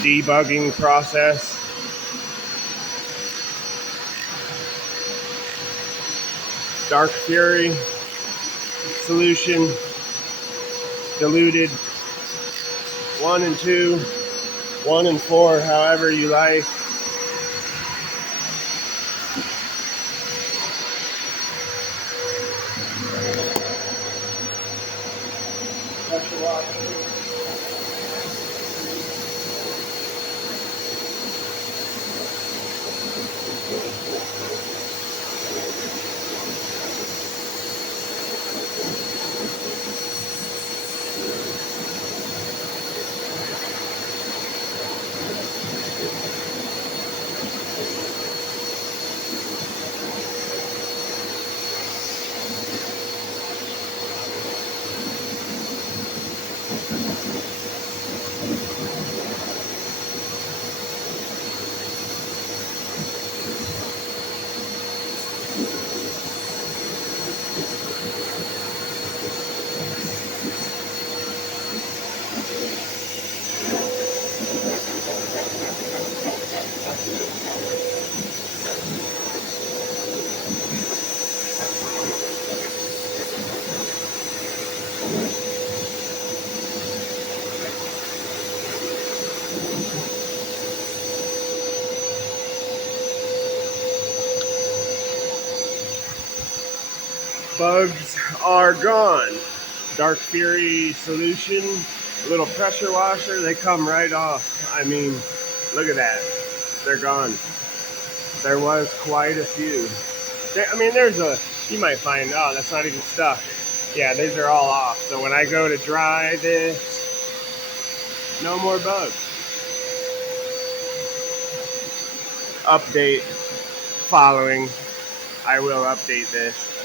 debugging process. Dark Fury solution, diluted 1 and 2, 1 and 4, however you like. Pressure washer. Bugs are gone. Dark Fury solution, little pressure washer, they come right off. I mean, look at that. They're gone. There was quite a few. You might find, oh, that's not even stuck. Yeah, these are all off. So when I go to dry this, no more bugs. Update following. I will update this.